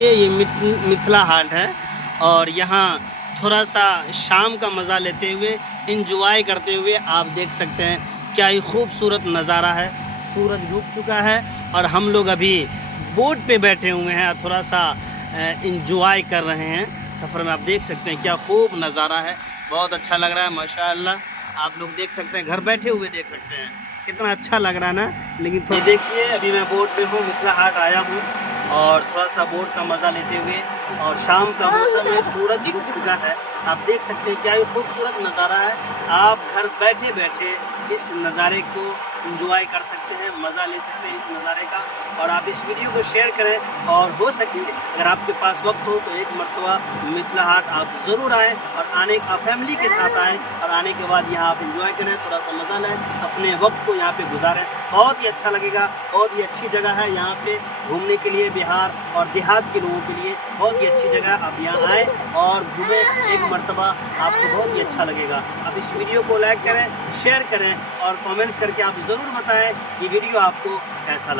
ये मिथिला हाट है और यहाँ थोड़ा सा शाम का मज़ा लेते हुए इंजॉय करते हुए आप देख सकते हैं क्या ही खूबसूरत नज़ारा है। सूरज डूब चुका है और हम लोग अभी बोट पे बैठे हुए हैं, थोड़ा सा इंजॉय कर रहे हैं सफ़र में। आप देख सकते हैं क्या खूब नज़ारा है, बहुत अच्छा लग रहा है माशाअल्लाह। आप लोग देख सकते हैं, घर बैठे हुए देख सकते हैं कितना अच्छा लग रहा है ना। लेकिन ये देखिए अभी मैं बोट पे हूँ, मिथिला हाट आया हूँ और थोड़ा सा बोट का मज़ा लेते हुए, और शाम का मौसम है, सूरज डूब चुका है। आप देख सकते हैं क्या ही खूबसूरत नज़ारा है। आप घर बैठे बैठे इस नज़ारे को एंजॉय कर सकते हैं, मज़ा ले सकते हैं इस नज़ारे का। और आप इस वीडियो को शेयर करें और हो सके अगर आपके पास वक्त हो तो एक मरतबा मिथिला हाट आप ज़रूर आएँ और आप फैमिली के साथ आएँ और आने के बाद यहाँ आप एंजॉय करें, थोड़ा सा मज़ा लें, अपने वक्त को यहाँ पे गुजारें। बहुत ही अच्छा लगेगा, बहुत ही अच्छी जगह है यहाँ पे घूमने के लिए। बिहार और देहात के लोगों के लिए बहुत ही अच्छी जगह। आप यहाँ आएँ और घूमें एक मरतबा, आपको बहुत ही अच्छा लगेगा। आप इस वीडियो को लाइक करें, शेयर करें और कमेंट्स करके आप ज़रूर बताएं कि वीडियो आपको कैसा लगा।